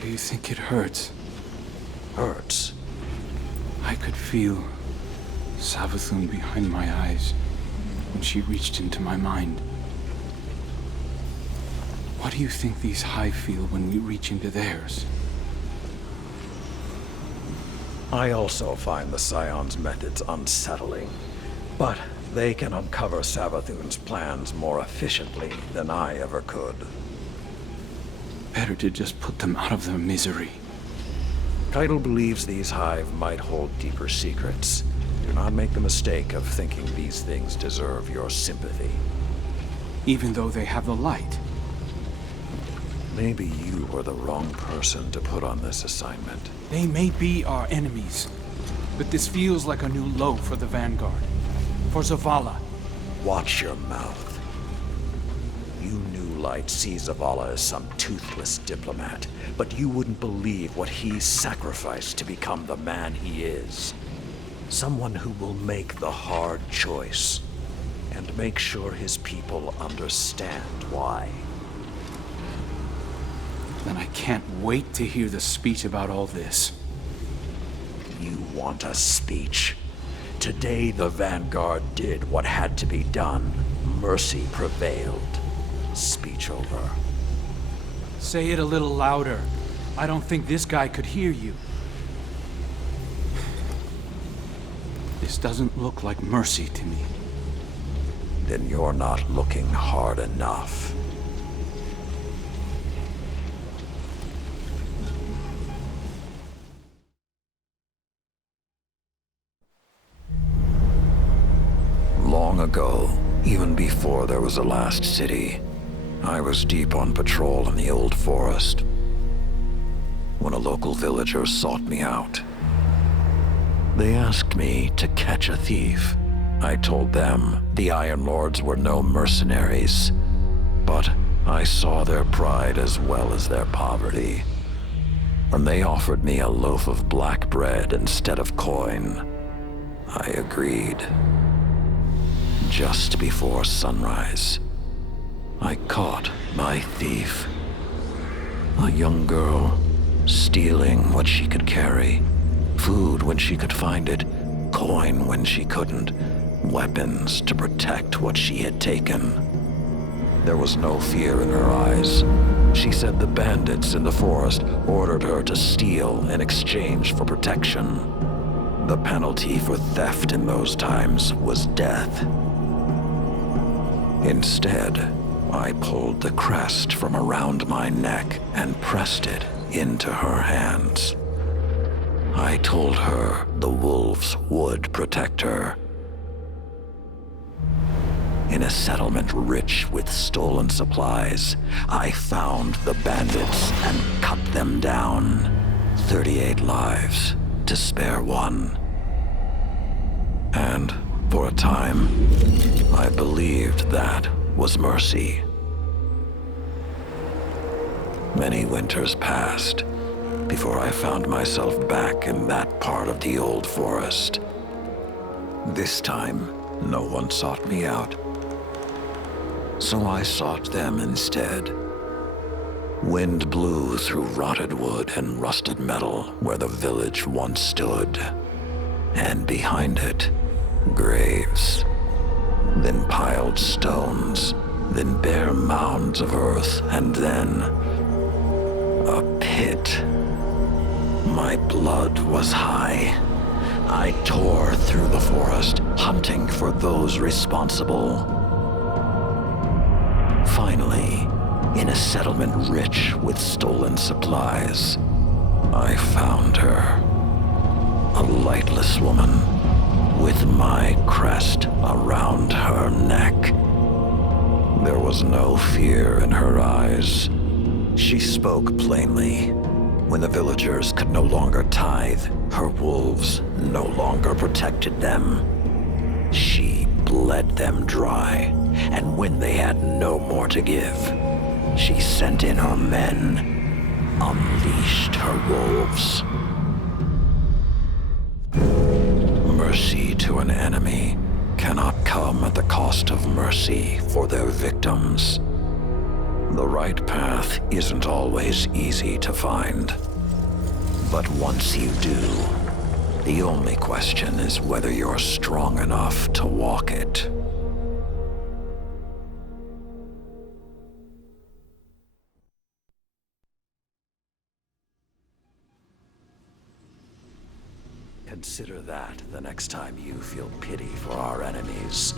Do you think it hurts? Hurts? I could feel Savathun behind my eyes when she reached into my mind. What do you think these Hive feel when we reach into theirs? I also find the Scion's methods unsettling, but they can uncover Savathun's plans more efficiently than I ever could. Better to just put them out of their misery. Keitel believes these Hive might hold deeper secrets. Do not make the mistake of thinking these things deserve your sympathy. Even though they have the light. Maybe you were the wrong person to put on this assignment. They may be our enemies, but this feels like a new low for the Vanguard. For Zavala. Watch your mouth. You New Light see Zavala as some toothless diplomat, but you wouldn't believe what he's sacrificed to become the man he is. Someone who will make the hard choice, and make sure his people understand why. Then I can't wait to hear the speech about all this. You want a speech? Today the Vanguard did what had to be done. Mercy prevailed. Speech over. Say it a little louder. I don't think this guy could hear you. This doesn't look like mercy to me. Then you're not looking hard enough. Long ago, even before there was a last city, I was deep on patrol in the old forest when a local villager sought me out. They asked me to catch a thief. I told them the Iron Lords were no mercenaries, but I saw their pride as well as their poverty. When they offered me a loaf of black bread instead of coin, I agreed. Just before sunrise, I caught my thief. A young girl, stealing what she could carry. Food when she could find it, coin when she couldn't, weapons to protect what she had taken. There was no fear in her eyes. She said the bandits in the forest ordered her to steal in exchange for protection. The penalty for theft in those times was death. Instead, I pulled the crest from around my neck and pressed it into her hands. I told her the wolves would protect her. In a settlement rich with stolen supplies, I found the bandits and cut them down. 38 lives to spare one. And for a time, I believed that was mercy. Many winters passed before I found myself back in that part of the old forest. This time, no one sought me out. So I sought them instead. Wind blew through rotted wood and rusted metal where the village once stood. And behind it, graves. Then piled stones, then bare mounds of earth, and then a pit. My blood was high. I tore through the forest, hunting for those responsible. Finally, in a settlement rich with stolen supplies, I found her. A lightless woman, with my crest around her neck. There was no fear in her eyes. She spoke plainly. When the villagers could no longer tithe, her wolves no longer protected them. She bled them dry, and when they had no more to give, she sent in her men, unleashed her wolves. Mercy to an enemy cannot come at the cost of mercy for their victims. The right path isn't always easy to find. But once you do, the only question is whether you're strong enough to walk it. Consider that the next time you feel pity for our enemies.